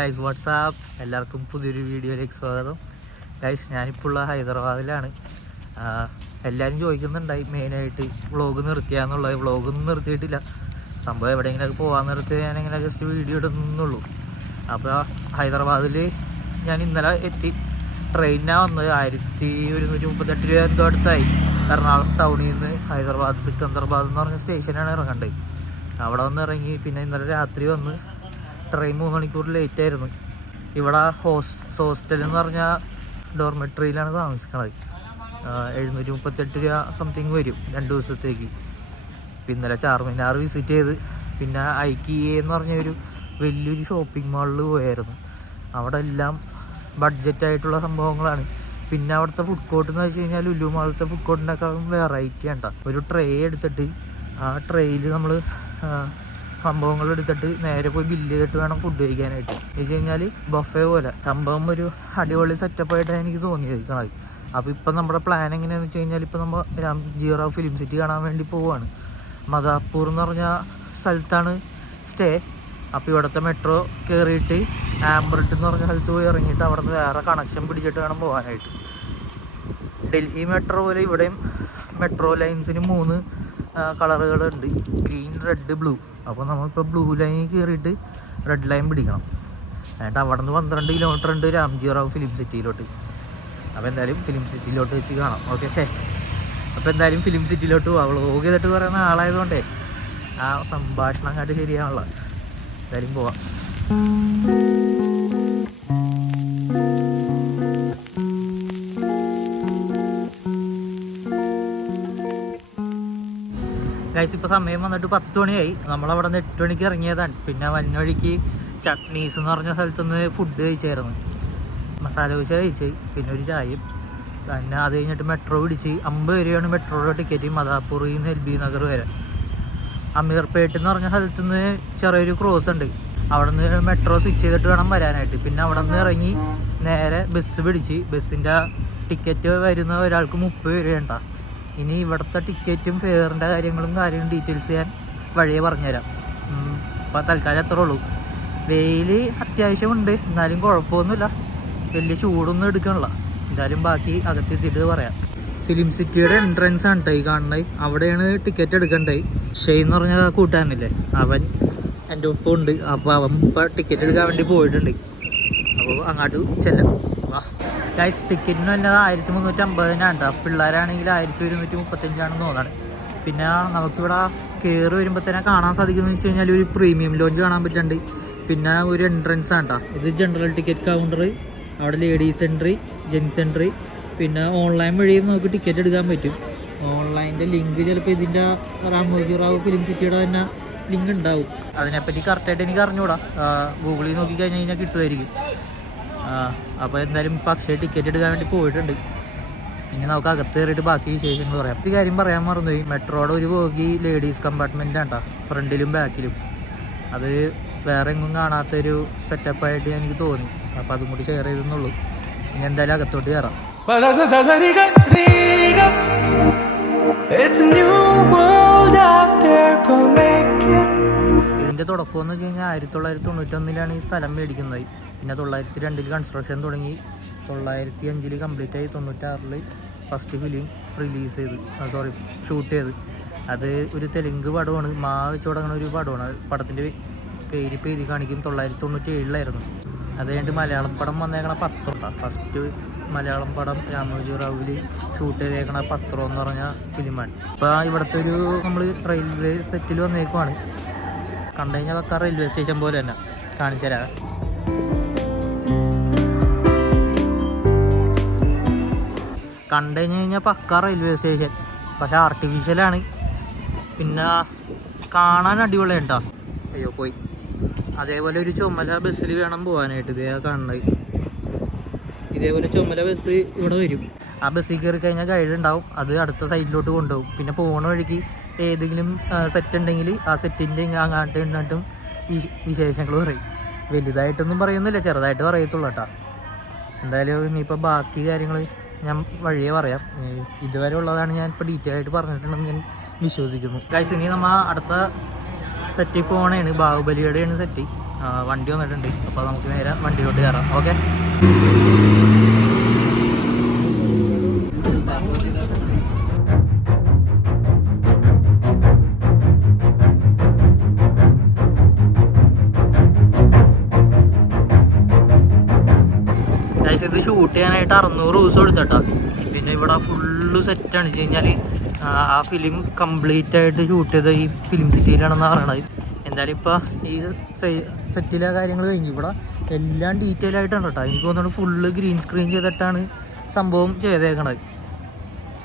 Guys WhatsApp, എല്ലാവർക്കും പുതിയൊരു വീഡിയോയിലേക്ക് സ്വാഗതം. ഗൈസ് ഞാനിപ്പോൾ ഉള്ള ഹൈദരാബാദിലാണ്. എല്ലാവരും ചോദിക്കുന്നുണ്ടായി മെയിനായിട്ട് വ്ളോഗ് നിർത്തിയാന്നുള്ളത്. വ്ളോഗൊന്നും നിർത്തിയിട്ടില്ല. സംഭവം എവിടെയെങ്കിലൊക്കെ പോകാൻ നിർത്തി ഞാനിങ്ങനെ ജസ്റ്റ് വീഡിയോ ഇടുന്നുള്ളൂ. അപ്പോൾ ഹൈദരാബാദിൽ ഞാൻ ഇന്നലെ എത്തി. ട്രെയിനാണ് വന്നത്. 1138 രൂപ എന്തോ അടുത്തായി. എറണാകുളം ടൗണിൽ നിന്ന് ഹൈദരാബാദ് സിക്കന്ദരാബാദ് എന്ന് പറഞ്ഞ സ്റ്റേഷനാണ് ഇറങ്ങേണ്ടത്. അവിടെ വന്ന് ഇറങ്ങി. പിന്നെ ഇന്നലെ രാത്രി വന്ന് ട്രെയിൻ 3 മണിക്കൂർ ലേറ്റ് ആയിരുന്നു. ഇവിടെ ഹോസ്റ്റൽ എന്ന് പറഞ്ഞാൽ ഡോർമെട്രിയിലാണ് താമസിക്കുന്നത്. 738 രൂപ സംതിങ് വരും 2 ദിവസത്തേക്ക്. ഇന്നലെ ചാർമിനാർ വിസിറ്റ് ചെയ്ത് പിന്നെ IKEA എന്ന് പറഞ്ഞൊരു വലിയൊരു ഷോപ്പിംഗ് മാളിൽ പോയായിരുന്നു. അവിടെ എല്ലാം ബഡ്ജറ്റായിട്ടുള്ള സംഭവങ്ങളാണ്. പിന്നെ അവിടുത്തെ ഫുഡ് കോർട്ട് എന്ന് വെച്ച് കഴിഞ്ഞാൽ ലുലു മാളത്തെ ഫുഡ് കോർട്ടിനേക്കാളും വെറൈറ്റി ആണ്. ഒരു ട്രേ എടുത്തിട്ട് ആ ട്രേയിൽ നമ്മൾ സംഭവങ്ങൾ എടുത്തിട്ട് നേരെ പോയി ബില്ല് ചെയ്തിട്ട് വേണം ഫുഡ് കഴിക്കാനായിട്ട്. എന്ന് വെച്ച് കഴിഞ്ഞാൽ ബൊഫേ പോലെ സംഭവം ഒരു അടിപൊളി സെറ്റപ്പായിട്ടാണ് എനിക്ക് തോന്നിയത്. അപ്പോൾ ഇപ്പം നമ്മുടെ പ്ലാൻ എങ്ങനെയാണെന്ന് വെച്ച് കഴിഞ്ഞാൽ ഇപ്പം നമ്മൾ രാംജി റാവു ഫിലിം സിറ്റി കാണാൻ വേണ്ടി പോവുകയാണ്. മദാപ്പൂർ എന്ന് പറഞ്ഞ സ്ഥലത്താണ് സ്റ്റേ. അപ്പോൾ ഇവിടുത്തെ മെട്രോ കയറിയിട്ട് ആംബ്രട്ട് എന്ന് പറഞ്ഞ സ്ഥലത്ത് പോയി ഇറങ്ങിയിട്ട് അവിടെ നിന്ന് വേറെ കണക്ഷൻ പിടിച്ചിട്ട് വേണം പോകാനായിട്ട്. ഡൽഹി മെട്രോ പോലെ ഇവിടെയും മെട്രോ ലൈൻസിന് 3 കളറുകളുണ്ട്: ഗ്രീൻ, റെഡ്, ബ്ലൂ. അപ്പോൾ നമ്മളിപ്പോൾ ബ്ലൂ ലൈനിൽ കയറിയിട്ട് റെഡ് ലൈൻ പിടിക്കണം. എന്നിട്ട് അവിടെ നിന്ന് 12 കിലോമീറ്റർ ഉണ്ട് രാംജി റാവു ഫിലിം സിറ്റിയിലോട്ട്. അപ്പോൾ എന്തായാലും ഫിലിം സിറ്റിയിലോട്ട് വെച്ച് കാണാം. ഓക്കെ അപ്പോൾ എന്തായാലും ഫിലിം സിറ്റിയിലോട്ട് പോകാം. വ്ളോഗ് ചെയ്തിട്ട് പറയുന്ന ആളായതുകൊണ്ടേ ആ സംഭാഷണം കാട്ടി ശരിയാണല്ലോ. എന്തായാലും പോവാം. ഗൈസ് ഇപ്പോൾ സമയം വന്നിട്ട് 10 മണിയായി. നമ്മളവിടെ നിന്ന് 8 മണിക്ക് ഇറങ്ങിയതാണ്. പിന്നെ വന്ന വഴിക്ക് ചട്നീസ് എന്ന് പറഞ്ഞ സ്ഥലത്തുനിന്ന് ഫുഡ് കഴിച്ചായിരുന്നു. മസാല ദോശ കഴിച്ച് പിന്നെ ഒരു ചായയും. പിന്നെ അത് കഴിഞ്ഞിട്ട് മെട്രോ പിടിച്ച് 50 രൂപയാണ് മെട്രോയുടെ ടിക്കറ്റ് മദാപ്പൂറിൽ നിന്ന് LB നഗർ വരെ. അമീർപേട്ട് എന്ന് പറഞ്ഞ സ്ഥലത്തു നിന്ന് ചെറിയൊരു ക്രോസ് ഉണ്ട്. അവിടെ നിന്ന് മെട്രോ സ്വിച്ച് ചെയ്തിട്ട് വേണം വരാനായിട്ട്. പിന്നെ അവിടെ നിന്ന് ഇറങ്ങി നേരെ ബസ് പിടിച്ച് ബസ്സിൻ്റെ ടിക്കറ്റ് വരുന്ന ഒരാൾക്ക് 30 രൂപയുണ്ടാ. ഇനി ഇവിടുത്തെ ടിക്കറ്റും ഫെയറിൻ്റെ കാര്യങ്ങളും ഡീറ്റെയിൽസ് ഞാൻ വഴിയെ പറഞ്ഞുതരാം. അപ്പോൾ തൽക്കാലം എത്ര ഉള്ളൂ. വെയിൽ അത്യാവശ്യമുണ്ട്, എന്നാലും കുഴപ്പമൊന്നുമില്ല. വലിയ ചൂടൊന്നും എടുക്കണില്ല. എന്തായാലും ബാക്കി അകത്തെത്തിയിട്ട് പറയാം. ഫിലിം സിറ്റിയുടെ എൻട്രൻസ് ആണ് കേട്ടോ ഈ കാണുന്നത്. അവിടെയാണ് ടിക്കറ്റ് എടുക്കേണ്ടത്. ഷെയ് എന്ന് പറഞ്ഞ കൂട്ടാനില്ലേ, അവൻ എൻ്റെ ഒപ്പം ഉണ്ട്. അപ്പോൾ അവൻ ഇപ്പോൾ ടിക്കറ്റ് എടുക്കാൻ വേണ്ടി പോയിട്ടുണ്ട്. അപ്പോൾ അങ്ങോട്ട് ചെല്ലാം. വാ ഗൈസ്, ടിക്കറ്റിന് വന്നത് 1350 പിള്ളേരാണെങ്കിൽ 1135 തോന്നാണ്. പിന്നെ നമുക്കിവിടെ കയറി വരുമ്പോൾ തന്നെ കാണാൻ സാധിക്കുന്നത് വെച്ച് കഴിഞ്ഞാൽ ഒരു പ്രീമിയം ലോഞ്ച് കാണാൻ പറ്റുന്നുണ്ട്. പിന്നെ ഒരു എൻട്രൻസ് ആണ് കേട്ടോ. ഇത് ജനറൽ ടിക്കറ്റ് കൗണ്ടർ. അവിടെ ലേഡീസ് എൻട്രി, ജെൻസ് എൻട്രി. പിന്നെ ഓൺലൈൻ വഴിയും നമുക്ക് ടിക്കറ്റ് എടുക്കാൻ പറ്റും. ഓൺലൈനിൻ്റെ ലിങ്ക് ചിലപ്പോൾ ഇതിൻ്റെ രാംജി റാവു ഫിലിം സിറ്റിയുടെ തന്നെ ലിങ്ക് ഉണ്ടാവും. അതിനെപ്പറ്റി കറക്റ്റായിട്ട് എനിക്ക് അറിഞ്ഞൂടാ. ഗൂഗിളിൽ നോക്കി കഴിഞ്ഞാൽ കിട്ടുമായിരിക്കും. അപ്പോൾ എന്തായാലും പക്ഷേ ടിക്കറ്റ് എടുക്കാൻ വേണ്ടി പോയിട്ടുണ്ട്. ഇനി നമുക്ക് അകത്ത് കയറിയിട്ട് ബാക്കി വിശേഷങ്ങൾ പറയാം. ഈ കാര്യം പറയാൻ മറന്നുപോയി. മെട്രോയുടെ ഒരു ബോഗി ലേഡീസ് കമ്പാർട്ട്മെൻ്റ് ആണ് കേട്ടോ, ഫ്രണ്ടിലും ബാക്കിലും. അത് വേറെ എങ്ങും കാണാത്തൊരു സെറ്റപ്പായിട്ട് എനിക്ക് തോന്നി. അപ്പോൾ അതും കൂടി ഷെയർ ചെയ്തെന്നുള്ളൂ. ഇനി എന്തായാലും അകത്തോട്ട് കയറാം. ഇതിൻ്റെ തുടക്കം എന്ന് വെച്ച് കഴിഞ്ഞാൽ 1991 ഈ സ്ഥലം മേടിക്കുന്നത്. പിന്നെ 1902 കൺസ്ട്രക്ഷൻ തുടങ്ങി. 1905 കംപ്ലീറ്റ് ആയി. 96 ഫസ്റ്റ് ഫിലിം ഷൂട്ട് ചെയ്ത്. അത് ഒരു തെലുങ്ക് പടമാണ്. വെച്ച് തുടങ്ങുന്ന ഒരു പടമാണ്. പടത്തിൻ്റെ പേര് എഴുതി കാണിക്കും 1997 അത് കഴിഞ്ഞിട്ട് മലയാളം പടം വന്നേക്കണ പത്രം. ഫസ്റ്റ് മലയാളം പടം രാംജി റാവുവിൽ ഷൂട്ട് ചെയ്തേക്കണ പത്രം എന്ന് പറഞ്ഞ ഫിലിമാണ്. ഇപ്പോൾ ഇവിടുത്തെ ഒരു നമ്മൾ റെയിൽവേ സെറ്റിൽ വന്നേക്കുവാണ്. കണ്ടു കഴിഞ്ഞാൽ പക്ക റെയിൽവേ സ്റ്റേഷൻ പോലെ തന്നെ. കാണിച്ചു തരാം. കണ്ടു കഴിഞ്ഞാൽ പക്ക റെയിൽവേ സ്റ്റേഷൻ, പക്ഷെ ആർട്ടിഫിഷ്യലാണ്. പിന്നെ കാണാൻ അടിപൊളിയാണ് കേട്ടോ. അയ്യോ പോയി. അതേപോലെ ഒരു ചുമല ബസ്സിൽ വേണം പോകാനായിട്ട്. ഇതേ കാണുന്നത്. ഇതേപോലെ ചുമല ബസ് ഇവിടെ വരും. ആ ബസ്സിൽ കയറി കഴിഞ്ഞാൽ ഗൈഡ് ഉണ്ടാവും. അത് അടുത്ത സൈഡിലോട്ട് കൊണ്ടുപോകും. പിന്നെ പോകുന്ന വഴിക്ക് ഏതെങ്കിലും സെറ്റ് ഉണ്ടെങ്കിൽ ആ സെറ്റിൻ്റെ അങ്ങോട്ടും ഇങ്ങോട്ടും വിശേഷങ്ങൾ പറയും. വലുതായിട്ടൊന്നും പറയുന്നില്ല, ചെറുതായിട്ട് പറയത്തുള്ളൂ കേട്ടോ. എന്തായാലും ഇനിയിപ്പോൾ ബാക്കി കാര്യങ്ങൾ ഞാൻ വഴിയെ പറയാം. ഇതുവരെ ഉള്ളതാണ് ഞാൻ ഇപ്പോൾ ഡീറ്റെയിൽ ആയിട്ട് പറഞ്ഞിട്ടുണ്ടെന്ന് ഞാൻ വിശ്വസിക്കുന്നു. ഗൈസ്, ഇനി നമ്മൾ അടുത്ത സെറ്റിൽ പോകണേണ്. ബാഹുബലിയുടെയാണ് സെറ്റ്. വണ്ടി വന്നിട്ടുണ്ട്. അപ്പോൾ നമുക്ക് നേരെ വണ്ടിയിലോട്ട് കയറാം. ഓക്കെ, ഇത് ഷൂട്ട് ചെയ്യാനായിട്ട് 600 ദിവസം എടുത്തട്ടാ. പിന്നെ ഇവിടെ ഫുള്ള് സെറ്റാണ് വെച്ച് കഴിഞ്ഞാൽ ആ ഫിലിം കംപ്ലീറ്റ് ആയിട്ട് ഷൂട്ട് ചെയ്ത ഈ ഫിലിം സിറ്റിയിലാണെന്ന് പറയണത്. എന്തായാലും ഇപ്പോൾ ഈ സെറ്റിലെ കാര്യങ്ങൾ കഴിഞ്ഞു. ഇവിടെ എല്ലാം ഡീറ്റെയിൽ ആയിട്ടാണ് കേട്ടോ. എനിക്ക് തോന്നുന്നു ഫുള്ള് ഗ്രീൻ സ്ക്രീൻ ചെയ്തിട്ടാണ് സംഭവം ചെയ്തേക്കണത്.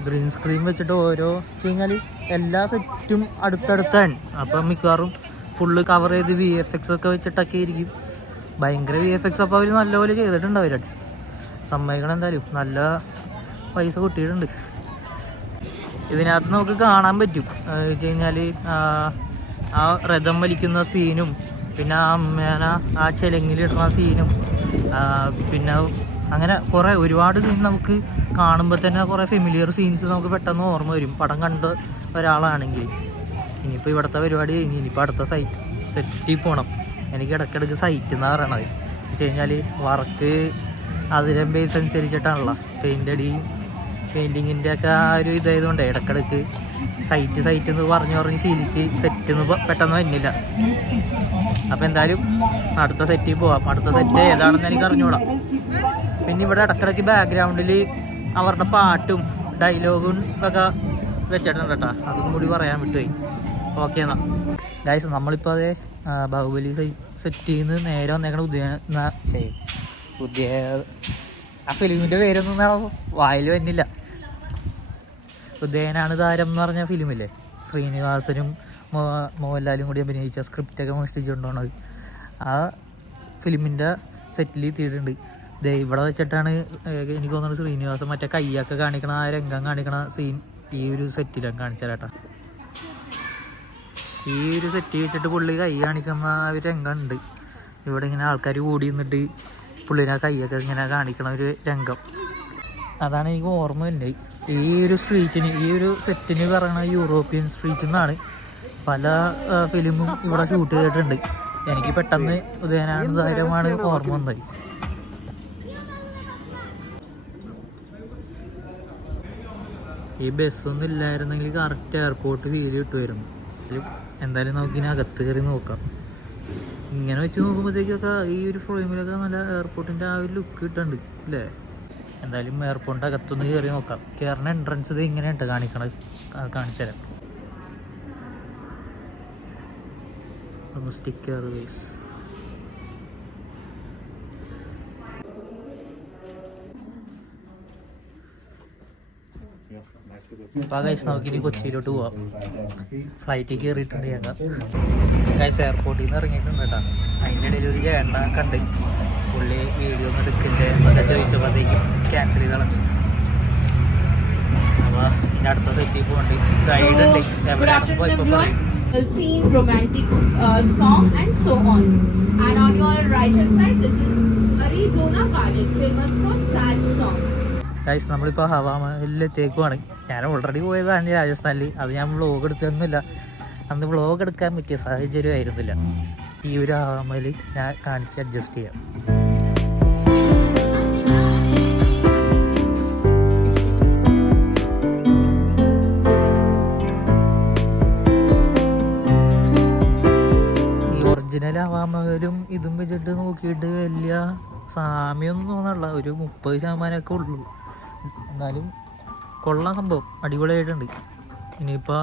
ഗ്രീൻ സ്ക്രീൻ വെച്ചിട്ട് ഓരോ വെച്ച് കഴിഞ്ഞാൽ എല്ലാ സെറ്റും അടുത്തടുത്താണ്. അപ്പം മിക്കവാറും ഫുള്ള് കവർ ചെയ്ത് VFX ഒക്കെ വെച്ചിട്ടൊക്കെ ആയിരിക്കും. ഭയങ്കര VFX അപ്പോൾ അവർ നല്ലപോലെ ചെയ്തിട്ടുണ്ട്. അവരുടെ സമ്മതിക്കണം, എന്തായാലും നല്ല പൈസ കിട്ടിയിട്ടുണ്ട്. ഇതിനകത്ത് നമുക്ക് കാണാൻ പറ്റും വെച്ച് കഴിഞ്ഞാൽ ആ രഥം വലിക്കുന്ന സീനും, പിന്നെ ആ അമ്മേന ആ ചെലങ്ങിലിടുന്ന സീനും, പിന്നെ അങ്ങനെ കുറേ ഒരുപാട് സീൻ നമുക്ക് കാണുമ്പോൾ തന്നെ കുറേ ഫെമിലിയർ സീൻസ് നമുക്ക് പെട്ടെന്ന് ഓർമ്മ വരും, പടം കണ്ട ഒരാളാണെങ്കിൽ. ഇനിയിപ്പോൾ ഇവിടുത്തെ പരിപാടി കഴിഞ്ഞ് ഇനിയിപ്പോൾ അടുത്ത സെറ്റിൽ പോകണം. എനിക്ക് ഇടയ്ക്കിടയ്ക്ക് സൈറ്റ് എന്നാണ് പറയണത്. വെച്ച് കഴിഞ്ഞാൽ വർക്ക് അതിലെ ബേസ് അനുസരിച്ചിട്ടാണല്ലോ പെയിൻ്റടിയും പെയിൻറ്റിങ്ങിൻ്റെ ഒക്കെ ആ ഒരു ഇതായതുകൊണ്ട് ഇടയ്ക്കിടയ്ക്ക് സൈറ്റ് എന്ന് പറഞ്ഞ് ശീലിച്ച് സെറ്റെന്ന് പെട്ടെന്ന് വരുന്നില്ല. അപ്പോൾ എന്തായാലും അടുത്ത സെറ്റിൽ പോവാം. അടുത്ത സെറ്റ് ഏതാണെന്ന് എനിക്ക് അറിഞ്ഞുകൂടാം. പിന്നെ ഇവിടെ ഇടയ്ക്കിടയ്ക്ക് ബാക്ക്ഗ്രൗണ്ടിൽ അവരുടെ പാട്ടും ഡയലോഗും ഒക്കെ വെച്ചിട്ടുണ്ട് കേട്ടോ. അതും കൂടി പറയാൻ വിട്ടുപോയി. ഓക്കെ എന്നാൽ ഗൈസ്, നമ്മളിപ്പോൾ അതേ ബാഹുബലി സെറ്റിൽ നിന്ന് നേരെ വന്നേക്കണ ആ ഫിലിമിൻ്റെ പേരൊന്നും വായിൽ വരുന്നില്ല. ഉദയനാണ് താരം എന്ന് പറഞ്ഞ ഫിലിമില്ലേ, ശ്രീനിവാസനും മോഹൻലാലും കൂടി അഭിനയിച്ച സ്ക്രിപ്റ്റൊക്കെ മോഷ്ടിച്ചുകൊണ്ടാണ് ആ ഫിലിമിൻ്റെ സെറ്റിൽ എത്തിയിട്ടുണ്ട്. ഇവിടെ വെച്ചിട്ടാണ് എനിക്ക് തോന്നുന്നത് ശ്രീനിവാസൻ മറ്റേ കയ്യൊക്കെ കാണിക്കണ ആ രംഗം കാണിക്കണ സീൻ ഈ ഒരു സെറ്റിലാണ് കാണിച്ചാലേട്ടാ. ഈ ഒരു സെറ്റ് വെച്ചിട്ട് പുള്ളി കൈ കാണിക്കുന്ന ഒരു രംഗം ഉണ്ട്. ഇവിടെ ഇങ്ങനെ ആൾക്കാർ കൂടി നിന്നിട്ട് പുള്ളിനെ കൈയൊക്കെ ഇങ്ങനെ കാണിക്കണ ഒരു രംഗം, അതാണ് എനിക്ക് ഓർമ്മ വരുന്നത്. ഈ ഒരു സ്ട്രീറ്റിന്, ഈ ഒരു സെറ്റിന് പറയുന്ന യൂറോപ്യൻ സ്ട്രീറ്റിൽ നിന്നാണ് പല ഫിലിമും ഇവിടെ ഷൂട്ട് ചെയ്തിട്ടുണ്ട്. എനിക്ക് പെട്ടെന്ന് ഉദയനാനന്ദാരമാണ് ഓർമ്മ വന്നത്. ഈ ബസ്സൊന്നും ഇല്ലായിരുന്നെങ്കിൽ കറക്റ്റ് എയർപോർട്ട് ഫീൽ കിട്ടുമായിരുന്നു. എന്തായാലും നമുക്കിനി അകത്ത് കയറി നോക്കാം. ഇങ്ങനെ വെച്ച് നോക്കുമ്പോഴത്തേക്കൊക്കെ ഈ ഒരു ഫ്രെയിമിലൊക്കെ നല്ല എയർപോർട്ടിൻ്റെ ആ ഒരു ലുക്ക് കിട്ടുന്നുണ്ട് അല്ലേ. എന്തായാലും എയർപോർട്ടിൻ്റെ അകത്തൊന്ന് കയറി നോക്കാം. കയറുന്ന എൻട്രൻസ് ഇത് ഇങ്ങനെയുണ്ട് കാണിച്ചു തരാം. സ്റ്റിക്കർ അപ്പോൾ ഗൈസ് നമുക്കിനി കൊച്ചിയിലോട്ട് പോവാം. ഫ്ലൈറ്റിൽ കയറിയിട്ടുണ്ട് ഞങ്ങൾ. ഗൈസ് എയർപോർട്ടിൽ നിന്ന് ഇറങ്ങിയിട്ടുണ്ട് കേട്ടോ. അതിൻ്റെ ഇടയിൽ ഒരു ചേട്ട കണ്ട് പുള്ളി വീഡിയോ ഒന്നും എടുക്കില്ലേ എന്നൊക്കെ ചോദിച്ചപ്പോഴത്തേക്കും ക്യാൻസൽ ചെയ്ത് കളഞ്ഞു. അപ്പോൾ ഇനി അടുത്ത സെറ്റിൽ പോകണ്ട്. ഗൈഡ് ഉണ്ട്, എവിടെയാണ് പോയപ്പോൾ പറയും. Scene, romantic song and so on. And on your right hand side, this is Arizona Garden, famous for sad song. Guys നമ്മളിപ്പോൾ ഹവാമഹലിലെത്തേക്കുവാണ്. ഞാൻ ഓൾറെഡി പോയതാണ് രാജസ്ഥാനിൽ. അത് ഞാൻ വ്ളോഗ് എടുത്തൊന്നുമില്ല. അന്ന് വ്ളോഗ് എടുക്കാൻ പറ്റിയ സാഹചര്യം ആയിരുന്നില്ല. ഈ ഒരു ഹവാമഹൽ ഞാൻ കാണിച്ച് അഡ്ജസ്റ്റ് ചെയ്യാം. ഒറിജിനൽ ഹവാമഹലും ഇതും വെച്ചിട്ട് നോക്കിയിട്ട് വലിയ സാമ്യമൊന്നും തോന്നല്ല. ഒരു 30% ഉള്ളൂ. എന്നാലും കൊള്ളാം, സംഭവം അടിപൊളിയായിട്ടുണ്ട്. ഇനിയിപ്പോൾ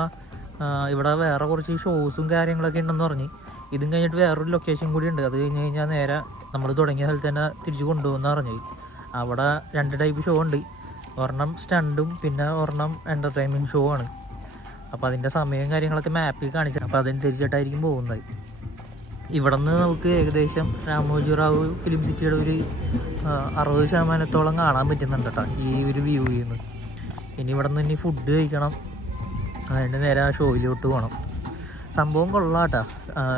ഇവിടെ വേറെ കുറച്ച് ഷോസും കാര്യങ്ങളൊക്കെ ഉണ്ടെന്ന് പറഞ്ഞ്. ഇതും കഴിഞ്ഞിട്ട് വേറൊരു ലൊക്കേഷൻ കൂടി ഉണ്ട്. അത് കഴിഞ്ഞ് കഴിഞ്ഞാൽ നേരെ നമ്മൾ തുടങ്ങിയ സ്ഥലത്ത് തന്നെ തിരിച്ച് കൊണ്ടുപോകുമെന്ന് പറഞ്ഞത്. അവിടെ 2 ടൈപ്പ് ഷോ ഉണ്ട്. ഒരെണ്ണം സ്റ്റണ്ടും പിന്നെ ഒരെണ്ണം എൻ്റർടൈൻമെൻറ്റ് ഷോ ആണ്. അപ്പോൾ അതിൻ്റെ സമയവും കാര്യങ്ങളൊക്കെ മാപ്പിൽ കാണിച്ചു. അപ്പോൾ അതനുസരിച്ചിട്ടായിരിക്കും പോകുന്നത്. ഇവിടെ നിന്ന് നമുക്ക് ഏകദേശം രാമോജിറാവു ഫിലിം സിറ്റിയുടെ ഒരു 60% കാണാൻ പറ്റുന്നുണ്ട് കേട്ടോ ഈ ഒരു വ്യൂവിൽ നിന്ന്. ഇനി ഇവിടെ നിന്ന് ഇനി ഫുഡ് കഴിക്കണം. അതിൻ്റെ നേരെ ആ ഷോയിലോട്ട് പോകണം. സംഭവം കൊള്ളാം കേട്ടോ.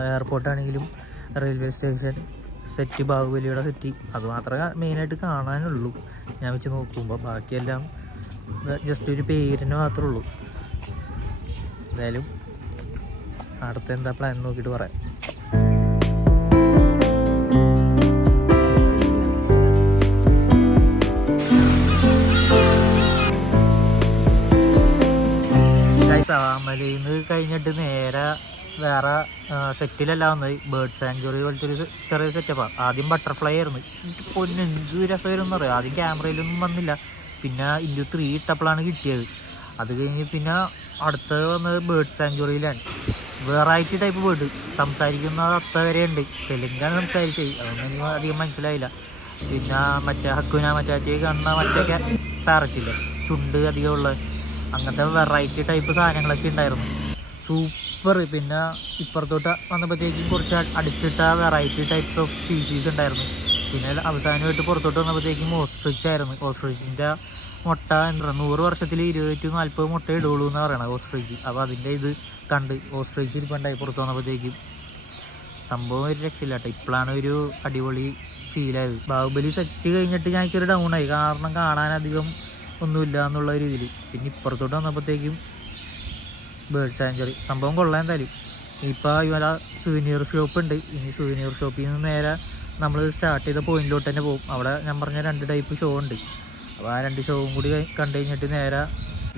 എയർപോർട്ടാണെങ്കിലും റെയിൽവേ സ്റ്റേഷൻ സെറ്റ്, ബാഹുബലിയുടെ സെറ്റ്, അതുമാത്രമേ മെയിനായിട്ട് കാണാനുള്ളൂ ഞാൻ വെച്ച് നോക്കുമ്പോൾ. ബാക്കിയെല്ലാം ജസ്റ്റ് ഒരു പേരിന് മാത്രമേ ഉള്ളൂ. എന്തായാലും അടുത്ത എന്താ പ്ലാൻ നോക്കിയിട്ട് പറയാം. കഴിഞ്ഞിട്ട് നേരെ വേറെ സെറ്റിലല്ല വന്നത്. ബേർഡ് സാങ്ച്വറി പോലത്തെ ഒരു ചെറിയ സെറ്റപ്പാണ്. ആദ്യം ബട്ടർഫ്ലൈ ആയിരുന്നു. പൊന്നെ എന്ത് രസമായിരുന്നു പറയാം. ആദ്യം ക്യാമറയിലൊന്നും വന്നില്ല, പിന്നെ ഇൻഡു 3 ഇട്ടപ്പോഴാണ് കിട്ടിയത്. അത് കഴിഞ്ഞ് പിന്നെ അടുത്തത് വന്നത് ബേർഡ് സാങ്ച്വറിയിലാണ്. വെറൈറ്റി ടൈപ്പ് ബേർഡ്, സംസാരിക്കുന്ന അത്ത വരെ ഉണ്ട്. തെലുങ്കാണ് സംസാരിച്ചത്, അതൊന്നും എനിക്ക് അധികം മനസ്സിലായില്ല. പിന്നെ മറ്റേ ഹക്കുന മറ്റാറ്റി കാണുന്ന മറ്റേ പാരറ്റില്ല, ചുണ്ട് അധികമുള്ള അങ്ങനത്തെ വെറൈറ്റി ടൈപ്പ് സാധനങ്ങളൊക്കെ ഉണ്ടായിരുന്നു. സൂപ്പർ. പിന്നെ ഇപ്പുറത്തോട്ട് വന്നപ്പോഴത്തേക്കും കുറച്ച് അടുത്തിട്ട വെറൈറ്റി ടൈപ്സ് ഓഫ് സ്പീഷീസ് ഉണ്ടായിരുന്നു. പിന്നെ അവസാനമായിട്ട് പുറത്തോട്ട് വന്നപ്പോഴത്തേക്കും ഓസ്ട്രിച്ച് ആയിരുന്നു. ഓസ്ട്രിച്ചിൻ്റെ മുട്ട 100 വർഷത്തിൽ 20-40 മുട്ട ഇടുള്ളൂ എന്ന് പറയണത് ഓസ്ട്രിച്ച്. അപ്പോൾ അതിൻ്റെ ഇത് കണ്ട് ഓസ്ട്രിച്ച് ഇരിപ്പുണ്ടായി പുറത്ത് വന്നപ്പോഴത്തേക്കും. സംഭവം ഒരു രക്ഷയില്ല കേട്ടോ. ഇപ്പോഴാണ് ഒരു അടിപൊളി ഫീലായത്. ബാഹുബലി സെറ്റ് കഴിഞ്ഞിട്ട് ഞാൻ ഇച്ചിരി ഡൗൺ ആയി, കാരണം കാണാനധികം ഒന്നുമില്ല എന്നുള്ള രീതിയിൽ. പിന്നെ ഇപ്പുറത്തോട്ട് വന്നപ്പോഴത്തേക്കും ബേർഡ് സാങ്ച്വറി സംഭവം കൊള്ളാൻ എന്തായാലും. ഇപ്പോൾ ഇവിടെ സുവനീർ ഷോപ്പ് ഉണ്ട്. ഇനി സുവനീർ ഷോപ്പിൽ നിന്ന് നേരെ നമ്മൾ സ്റ്റാർട്ട് ചെയ്ത പോയിന്റിലോട്ട് തന്നെ പോകും. അവിടെ ഞാൻ പറഞ്ഞ 2 ടൈപ്പ് ഷോ ഉണ്ട്. അപ്പോൾ ആ 2 ഷോവും കൂടി കണ്ടു കഴിഞ്ഞിട്ട് നേരെ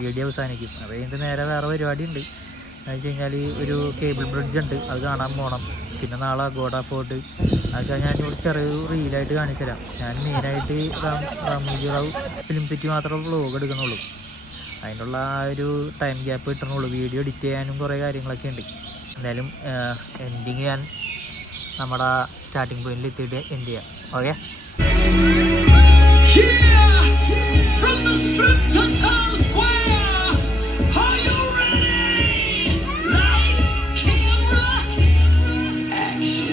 വീഡിയോ അവസാനിക്കും. അത് കഴിഞ്ഞിട്ട് നേരെ വേറെ പരിപാടി ഉണ്ട്. എന്ന് വെച്ച് കഴിഞ്ഞാൽ ഒരു കേബിൾ ബ്രിഡ്ജ് ഉണ്ട്, അത് കാണാൻ പോകണം. പിന്നെ നാളെ അഗോഡ ഫോർട്ട്, അതൊക്കെ ഞാനിവിടെ ചെറിയൊരു റീലായിട്ട് കാണിച്ചു തരാം. ഞാൻ മെയിനായിട്ട് റാമോജി റാവു ഫിലിം സിറ്റി മാത്രമേ വ്ളോഗ് എടുക്കുന്നുള്ളൂ. അതിനുള്ള ആ ഒരു ടൈം ഗ്യാപ്പ് കിട്ടണുള്ളൂ. വീഡിയോ എഡിറ്റ് ചെയ്യാനും കുറേ കാര്യങ്ങളൊക്കെ ഉണ്ട്. എന്തായാലും എൻഡിങ് ഞാൻ നമ്മുടെ സ്റ്റാർട്ടിങ് പോയിന്റിൽ എത്തിയിട്ട് എൻഡ് ചെയ്യാം. Okay. From the strip to Times Square, are you ready? Lights, camera, action.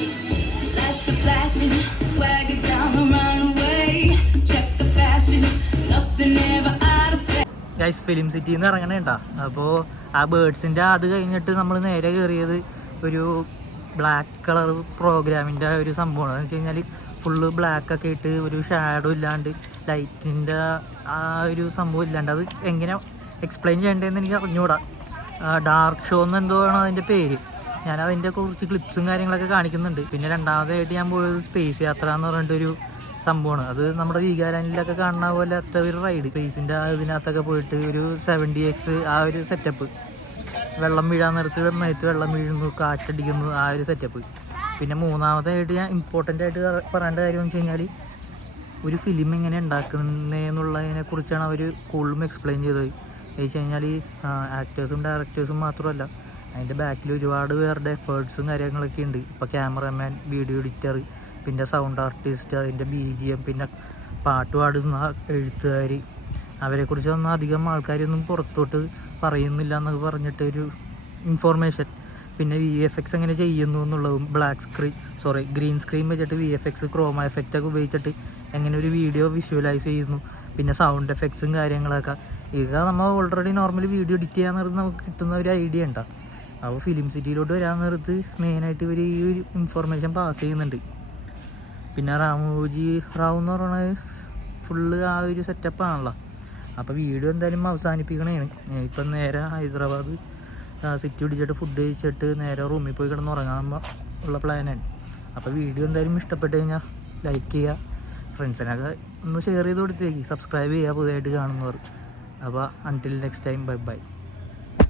Lights are flashing, swagger down the runway. Check the fashion, nothing ever out of place. Guys, film സിറ്റിയിൽ നിന്ന് ഇറങ്ങണേ കേട്ടോ. അപ്പോൾ ആ ബേർഡ്സിൻ്റെ അത് കഴിഞ്ഞിട്ട് നമ്മൾ നേരെ കയറിയത് ഒരു ബ്ലാക്ക് കളർ പ്രോഗ്രാമിൻ്റെ ഒരു സംഭവമാണ്. എന്ന് വെച്ച് കഴിഞ്ഞാൽ ഫുള്ള് ബ്ലാക്കൊക്കെ ഇട്ട് ഒരു ഷാഡോ ഇല്ലാണ്ട് ലൈറ്റിൻ്റെ ആ ഒരു സംഭവം ഇല്ലാണ്ട്, അത് എങ്ങനെ എക്സ്പ്ലെയിൻ ചെയ്യേണ്ടതെന്ന് എനിക്ക് അറിഞ്ഞുകൂടാ. ഡാർക്ക് ഷോ എന്ന് എന്തോ ആണ് അതിൻ്റെ പേര്. ഞാനതിൻ്റെ കുറച്ച് ക്ലിപ്സും കാര്യങ്ങളൊക്കെ കാണിക്കുന്നുണ്ട്. പിന്നെ രണ്ടാമതായിട്ട് ഞാൻ പോയത് സ്പേസ് യാത്ര എന്ന് പറഞ്ഞിട്ടൊരു സംഭവമാണ്. അത് നമ്മുടെ വീഗാലാൻഡിലൊക്കെ കാണുന്ന പോലത്തെ ഒരു റൈഡ്. സ്പേസിൻ്റെ ഇതിനകത്തൊക്കെ പോയിട്ട് ഒരു 70x ആ ഒരു സെറ്റപ്പ്. വെള്ളം വീഴാൻ നേരത്ത് മേത്ത് വെള്ളം വീഴുന്നു, കാറ്റടിക്കുന്നു, ആ ഒരു സെറ്റപ്പ്. പിന്നെ മൂന്നാമതായിട്ട് ഞാൻ ഇമ്പോർട്ടൻ്റ് ആയിട്ട് പറയേണ്ട കാര്യം എന്ന് വെച്ച് കഴിഞ്ഞാൽ ഒരു ഫിലിം എങ്ങനെ ഉണ്ടാക്കുന്നതിനെ കുറിച്ചാണ് അവർ കൂടുതലും എക്സ്പ്ലെയിൻ ചെയ്തത്. എന്ന് വെച്ച് കഴിഞ്ഞാൽ ആക്ടേഴ്സും ഡയറക്ടേഴ്സും മാത്രമല്ല, അതിൻ്റെ ബാക്കിൽ ഒരുപാട് പേരുടെ എഫേർട്സും കാര്യങ്ങളൊക്കെ ഉണ്ട്. ഇപ്പോൾ ക്യാമറമാൻ, വീഡിയോ എഡിറ്റർ, പിന്നെ സൗണ്ട് ആർട്ടിസ്റ്റ്, അതിൻ്റെ BGM, പിന്നെ പാട്ട് പാടുന്ന എഴുത്തുകാർ, അവരെക്കുറിച്ചൊന്നും അധികം ആൾക്കാരൊന്നും പുറത്തോട്ട് പറയുന്നില്ല എന്നൊക്കെ പറഞ്ഞിട്ട് ഒരു ഇൻഫോർമേഷൻ. പിന്നെ VFX എങ്ങനെ ചെയ്യുന്നു എന്നുള്ളതും, ഗ്രീൻ സ്ക്രീൻ വെച്ചിട്ട് VFX ക്രോമ എഫക്റ്റൊക്കെ ഉപയോഗിച്ചിട്ട് എങ്ങനെ ഒരു വീഡിയോ വിഷ്വലൈസ് ചെയ്യുന്നു, പിന്നെ സൗണ്ട് എഫക്ട്സും കാര്യങ്ങളൊക്കെ. ഇത് നമ്മൾ ഓൾറെഡി നോർമലി വീഡിയോ എഡിറ്റ് ചെയ്യാൻ നേരത്ത് നമുക്ക് കിട്ടുന്ന ഒരു ഐഡിയ ഉണ്ടാകും. അപ്പോൾ ഫിലിം സിറ്റിയിലോട്ട് വരാൻ നേരത്ത് മെയിനായിട്ട് ഇവർ ഈ ഒരു ഇൻഫോർമേഷൻ പാസ് ചെയ്യുന്നുണ്ട്. പിന്നെ റാമോജി റാവു എന്ന് പറയുന്നത് ഫുള്ള് ആ ഒരു സെറ്റപ്പാണല്ലോ. അപ്പോൾ വീഡിയോ എന്തായാലും അവസാനിപ്പിക്കണേണ്. ഇപ്പം നേരെ ഹൈദരാബാദ് സിറ്റി പിടിച്ചിട്ട് ഫുഡ് കഴിച്ചിട്ട് നേരെ റൂമിൽ പോയി കിടന്ന് ഉറങ്ങാൻ ഉള്ള പ്ലാനാണ്. അപ്പോൾ വീഡിയോ എന്തായാലും ഇഷ്ടപ്പെട്ട് കഴിഞ്ഞാൽ ലൈക്ക് ചെയ്യുക, ഫ്രണ്ട്സിനൊക്കെ ഒന്ന് ഷെയർ ചെയ്ത് കൊടുത്തേക്ക്, സബ്സ്ക്രൈബ് ചെയ്യുക പുതിയതായിട്ട് കാണുന്നവർ. അപ്പോൾ until next time, bye bye.